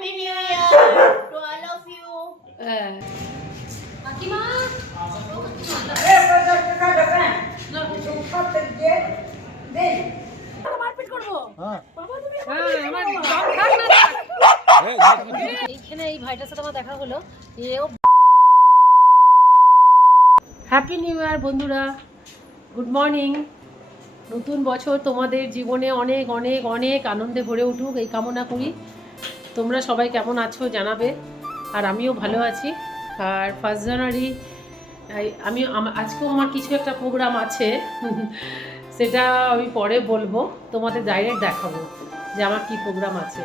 Happy New Year to all of you. কাকিমা মারপিট করবো এইখানে এই ভাইটার সাথে আমার দেখা হলো। হ্যাপি নিউ ইয়ার বন্ধুরা, গুড মর্নিং। নতুন বছর তোমাদের জীবনে অনেক অনেক অনেক আনন্দে ভরে উঠুক এই কামনা করি। তোমরা সবাই কেমন আছো জানাবে, আর আমিও ভালো আছি। আর 1 জানুয়ারি আজকেও আমার কিছু একটা প্রোগ্রাম আছে সেটা আমি পরে বলবো, তোমাদের ডাইরেক্ট দেখাবো যে আমার কি প্রোগ্রাম আছে।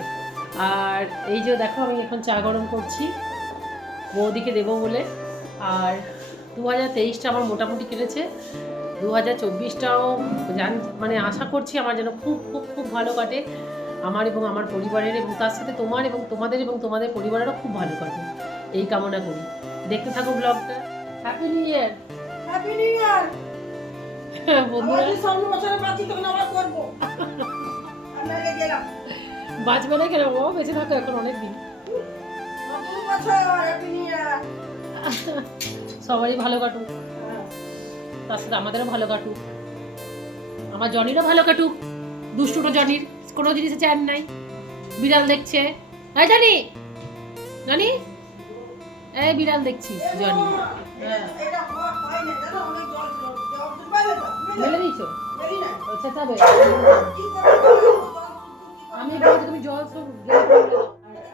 আর এই যে দেখো আমি এখন চা গরম করছি বৌদিকে দেবো বলে। আর 2023টা আমার মোটামুটি কেটেছে, 2024টাও মানে আশা করছি আমার যেন খুব খুব খুব ভালো কাটে, আমার এবং আমার পরিবারের, এবং তার সাথে তোমার এবং তোমাদের পরিবারেরও খুব ভালো কাটে এই কামনা করি। দেখতে থাকো ব্লগটা। Happy new year. Happy new year বন্ধুরা, আমি সামনে বছরে বাঁচি তখন আবার করব। আমরা গেলাম বাঁচবে না কেন বাবা, বেঁচে থাকো এখন অনেক দিন। নতুন বছর হ্যাপি নিউ ইয়ার। সবারই ভালো কাটুক, তার সাথে আমাদেরও ভালো কাটুক, আমার জনিরও ভালো কাটুক। দুষ্টুটো জনির কোনো জিনিসে চ্যান নাই, বিড়াল দেখছে। এই জনি, জনি, এই বিড়াল দেখছিস জনি? এটা হয় না জানো, অনেক জল পাবে তো মেলে দিয়েছো? মেলি না আচ্ছা তবে কি করবে আমি বলছি তুমি জল সব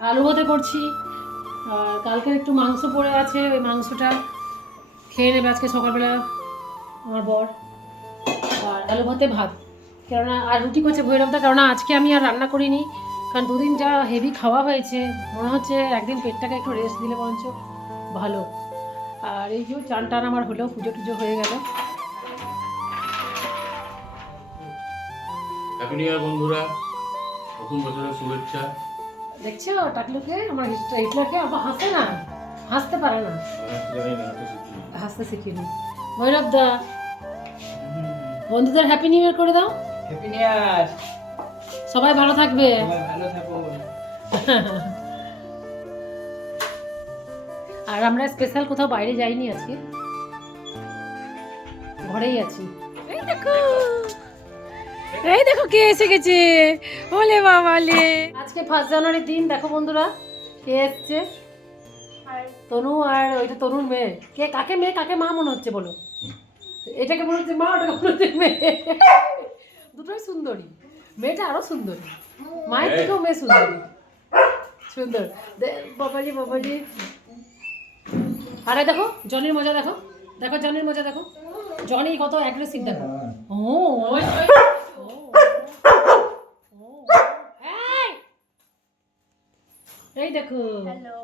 আলু ভাতে করছি। আর কালকের একটু মাংস পড়ে আছে, ওই মাংসটা খেয়ে নেবে আজকে সকালবেলা আমার বর। আর আলু ভাতে ভাত, কেননা আর রুটি করছে ভৈরবদা, কেননা আজকে আমি আর রান্না করিনি, কারণ দুদিন যা হেভি খাওয়া হয়েছে, মনে হচ্ছে একদিন পেটটাকে একটু রেস্ট দিলে বরঞ্চ ভালো। আর এই যে চান টান আমার হলো, পুজো টুজো হয়ে গেল। হ্যাপি নিউ ইয়ার বন্ধুরা, নতুন বছরের শুভেচ্ছা। দেখছো টাকলুকে, আমার হিটলারকে আবার হাসে না, হাসতে পারে না, হাসতে শিখিনি। ভৈরব দা, বন্ধুদের হ্যাপি নিউ ইয়ার করে দাও। হ্যাপি নিউ ইয়ার, সবাই ভালো থাকবে। সবাই ভালো থাকো। আর আমরা স্পেশাল কোথাও বাইরে যাইনি আজকে, ঘরেই আছি। এই দেখো কে এসে গেছে, ওলে বাবালে। আজকে 1 জানুয়ারির দিন, দেখো বন্ধুরা কে এসছে। তনু, আর ওইটা তনুর মেয়ে। কে কাকে মেয়ে কাকে মা মনে হচ্ছে বলো? এটাকে মনে হচ্ছে মা, ওটাকে মনে হচ্ছে মেয়ে। দুটোই সুন্দরী, মেয়েটা আরো সুন্দরী, মায়ের থেকেও মেয়ে সুন্দরী, সুন্দর। বাবাজি বাবাজি। আরে দেখো জনির মজা, দেখো দেখো জনির মজা, দেখো জনি কত অ্যাগ্রেসিভ, দেখো। ও এই দেখো। Hello.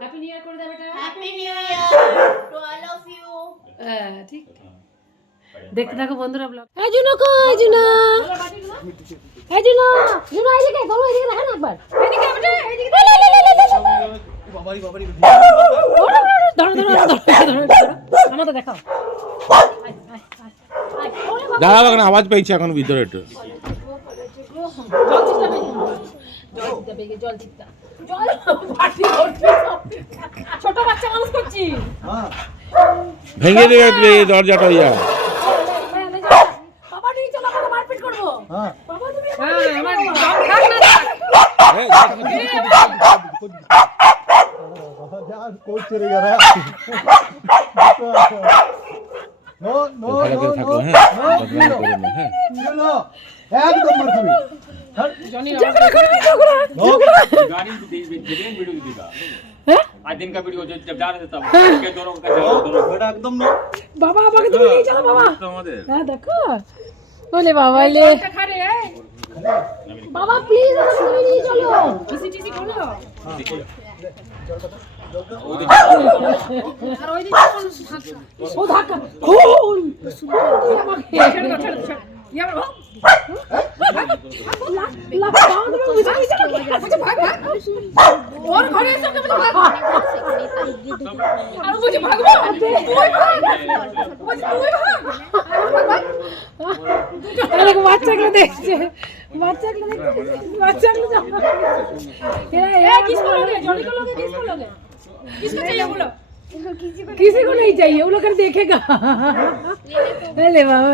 হ্যাপি নিউ ইয়ার করে দাও বেটা। Happy New Year to all of you. ঠিক, দেখতে থাকো বন্ধুরা ব্লগ। এই জুনো কো, এই জুনো, এই জুনো, জুনো এদিকে, বলো এদিকে দেখো না একবার, এদিকে বেটা, এদিকে। বাবারি বাবারি, ধরো ধরো ধরো ধরো, আমাদের দেখাও। দাঁড়াও না, আওয়াজ পাইছি এখন ভিতরে একটু। ছোট বাচ্চা মানুষ করছি, ভেঙে দেবে দরজাটা ইয়া। বাবা নিয়ে চলো, আমরা মারপিট করবো। বাবা তুমি আমার ভালো করে থাকো, হ্যাঁ বদনাম করো না, হ্যাঁ। একদম মারবি। জনি गाड़ी वीडियो दिखा आज दिन का वीडियो जब जा रहे थे तब के दोनों का दोनों বেটা একদম না। বাবা আমাকে তুমি নিয়ে চলো বাবা। আমাদের হ্যাঁ দেখো, বলে বাবা লে বাবা প্লিজ তুমি নিয়ে চলো। টিসি করো আর ওই দিকে ও ধাক্কা খুল আমাকে ছেড়ে ইয়ার ও লা বাবা তুমি বুঝে গেছো। আচ্ছা ভাগ ভাগ ওর ঘরে এসে তুমি ভাগ আর বুঝে ভাগবো তুই ভাগ তুই ভাগ আরে বাচ্চাগুলো দেখছে বাচ্চাগুলো দেখতে বাচ্চাগুলো किस को लोगे जॉनी को लोगे किस को लोगे किसको चाहिए बोलो किसी को नहीं चाहिए वो लोग कर देखेगा अरे बाबा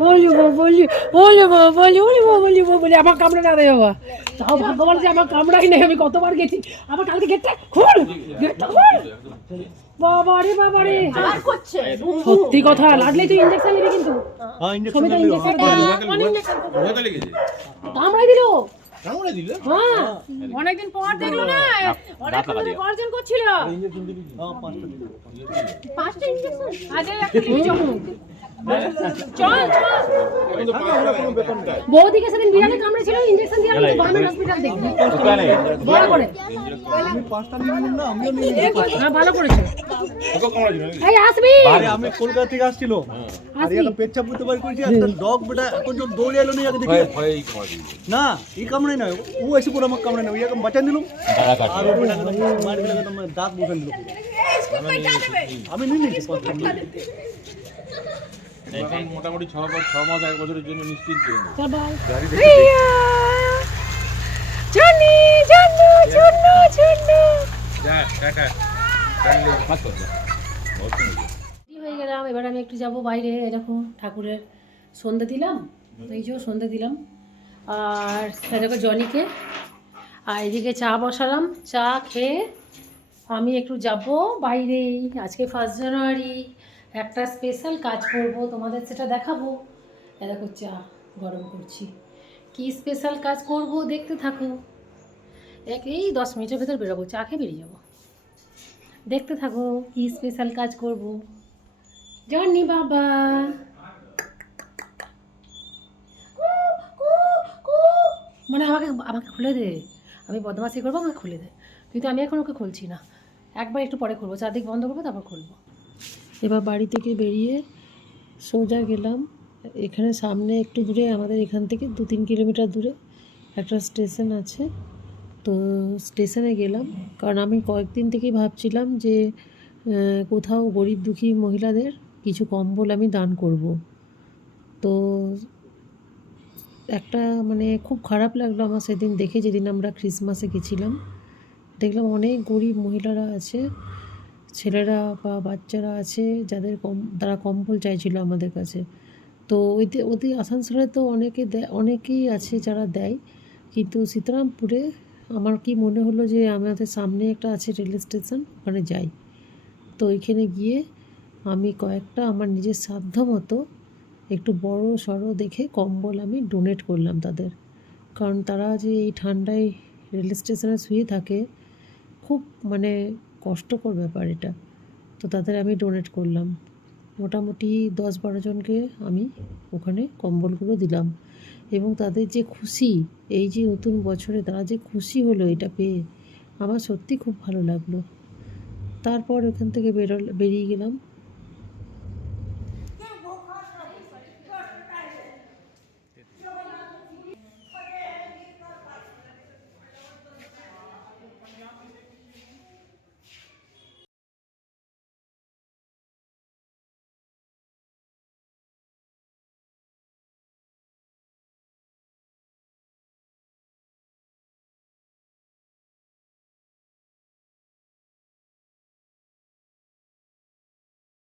बोलियो আমার কামড়া না রে বাবা তাও ভাগ্যবান যে আমার কামড়াই নাই আমি কতবার গেছি আমার কালকে গেটটা খোল গেটটা খোল বাবা রে আর করছে সত্যি কথা লাগলেই তো ইনজেকশন নিবি কিন্তু হ্যাঁ সবই তো ইনজেকশন কোথায় লেগেছে কামড়াই দিল কামড়ে দিল হ্যাঁ অনেকদিন পর দেখলো না অনেকক্ষণ ধরে গর্জন করছিল ইনজেকশন দিবি হ্যাঁ 5টা দিবি 5টা ইনজেকশন আজ একটা নিবি চল কিন্তু কোনো বেতন নাই বৌদিকে সেদিন বিড়ালে কামড়েছিল ইনজেকশন দিয়ে আমি গভর্নমেন্ট হসপিটাল দেখি বড় করে আমি 5টা নিলাম না আমিও নিলাম হ্যাঁ ভালো করেছো তোকে কামড়াই দিল এই আসবি আরে আমি কলকাতা থেকে আসছিল আর একটা পেচ্ছাপ করতে পারি কইছি একটা ডগ বেটা এখন যখন দৌড়ে এলো না দেখি ভয় কামড়াই দিল না এই কামড়ে না ও এসে পুরো আমাকে কামড়ে না ওই এরকম বাঁচান দিলাম আর ও বেটা মার দিলে একদম দাঁত বসান দিল আমি নিয়ে নিয়েছি 5টা এখন মোটামুটি 6 মাস 1 বছরের জন্য নিশ্চিন্ত চল বাই জনি যা টাটা হয়ে গেলাম এবার আমি একটু যাব বাইরে এরকম ঠাকুরের সন্ধে দিলাম এই যে সন্ধে দিলাম আর এরকম জনিকে আর এদিকে চা বসালাম চা খেয়ে আমি একটু যাব বাইরে আজকে 1 জানুয়ারি একটা স্পেশাল কাজ করব তোমাদের সেটা দেখাবো এরকম চা গরম করছি কি স্পেশাল কাজ করব দেখতে থাকো এই 10 মিনিটের ভেতর বেরোবো চা খেয়ে বেরিয়ে যাবো দেখতে থাকো কি স্পেশাল কাজ করব জনি বাবা মানে আমাকে খুলে দে আমি বদমাশি করবো আমাকে খুলে দে কিন্তু আমি এখন ওকে খুলছি না একবার একটু পরে খুলবো চারদিক বন্ধ করবো তারপর খুলবো এবার বাড়ি থেকে বেরিয়ে সোজা গেলাম এখানে সামনে একটু দূরে আমাদের এখান থেকে 2-3 কিলোমিটার দূরে একটা স্টেশন আছে তো স্টেশনে গেলাম কারণ আমি কয়েকদিন থেকেই ভাবছিলাম যে কোথাও গরিব দুঃখী মহিলাদের কিছু কম্বল আমি দান করব তো একটা মানে খুব খারাপ লাগলো আমার সেদিন দেখে যেদিন আমরা ক্রিসমাসে গেছিলাম দেখলাম অনেক গরিব মহিলারা আছে ছেলেরা বা বাচ্চারা আছে যাদের তারা কম্বল চাইছিল আমাদের কাছে তো ওদের আসানসোলে তো অনেকেই আছে যারা দেয় কিন্তু সীতারামপুরে আমার কি মনে হলো যে আমাদের সামনে একটা আছে রেল স্টেশন ওখানে যাই তো ওইখানে গিয়ে আমি কয়েকটা আমার নিজের সাধ্য মতো একটু বড় সড়ো দেখে কম্বল আমি ডোনেট করলাম তাদের কারণ তারা যে এই ঠান্ডায় রেল স্টেশনে শুয়ে থাকে খুব মানে কষ্টকর ব্যাপার এটা তো তাদের আমি ডোনেট করলাম মোটামুটি 10-12 জনকে আমি ওখানে কম্বলগুলো দিলাম এবং তাদের যে খুশি এই যে নতুন বছরে তারা যে খুশি হলো এটা পেয়ে আমার সত্যি খুব ভালো লাগলো তারপর ওখান থেকে বেরিয়ে গেলাম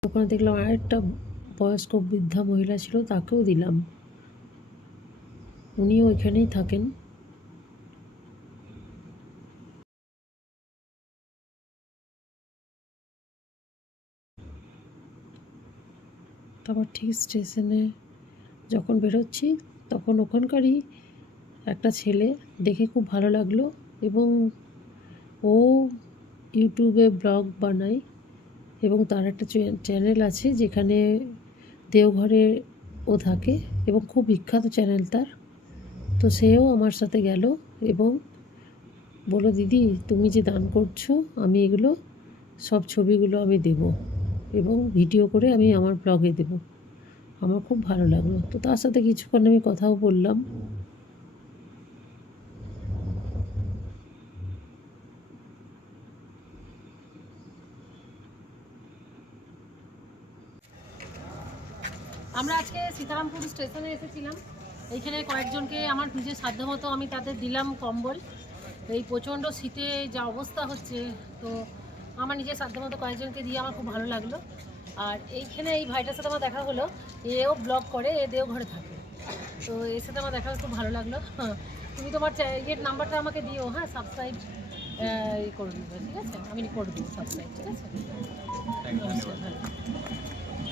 ওখানে দেখলাম আরেকটা বয়স্ক বৃদ্ধা মহিলা ছিল তাকেও দিলাম উনিও ওইখানেই থাকেন তারপর ঠিক স্টেশনে যখন বেরোচ্ছি তখন ওখানকারই একটা ছেলে দেখে খুব ভালো লাগলো এবং ও ইউটিউবে ব্লগ বানায় এবং তার একটা চ্যানেল আছে যেখানে দেওঘরে ও থাকে এবং খুব বিখ্যাত চ্যানেল তার তো সেও আমার সাথে গেল এবং বলল দিদি তুমি যে দান করছো আমি এগুলো সব ছবিগুলো আমি দেব এবং ভিডিও করে আমি আমার ব্লগে দেব আমার খুব ভালো লাগলো তো তার সাথে কিছুক্ষণ আমি কথাও বললাম আমরা আজকে সীতারামপুর স্টেশনে এসেছিলাম এইখানে কয়েকজনকে আমার নিজের সাধ্যমতো আমি তাদের দিলাম কম্বল। এই প্রচণ্ড শীতে যা অবস্থা হচ্ছে, তো আমার নিজের সাধ্যমতো কয়েকজনকে দিয়ে আমার খুব ভালো লাগলো। আর এইখানে এই ভাইটার সাথে আমার দেখা হলো, এও ব্লগ করে, এ দেওঘরে থাকে, তো এর সাথে আমার দেখা খুব ভালো লাগলো। হ্যাঁ, তুমি তোমার ইয়ের নাম্বারটা আমাকে দিও, হ্যাঁ, সাবস্ক্রাইব করে দিবে, ঠিক আছে? আমি করে দেবো সাবস্ক্রাইব, ঠিক আছে? আচ্ছা, হ্যাঁ,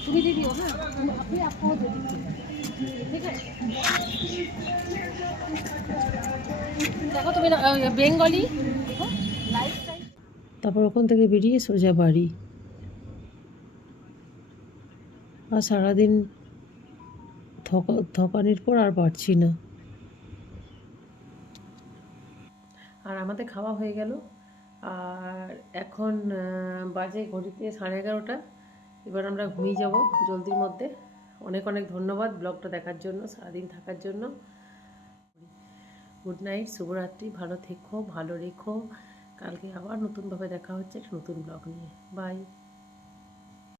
তুমি দিয়ে দিও, হ্যাঁ, আপনি আপনাও দিয়ে দিচ্ছি, ঠিক আছে? দেখো তুমি বেঙ্গলি, দেখো লাইফস্টাইল। তারপর ওখান থেকে বেরিয়ে সোজা বাড়ি। আর সারাদিন থকানির পর আর পারছি না। আর আমাদের খাওয়া হয়ে গেল, আর এখন বাজে ঘড়িতে 11:30। এবার আমরা ঘুমিয়ে যাব জলদির মধ্যে। অনেক অনেক ধন্যবাদ ব্লগটা দেখার জন্য, সারাদিন থাকার জন্য। গুড নাইট, শুভরাত্রি, ভালো থেকো, ভালো রেখো। কালকে আবার নতুনভাবে দেখা হচ্ছে একটা নতুন ব্লগ নিয়ে। বাই।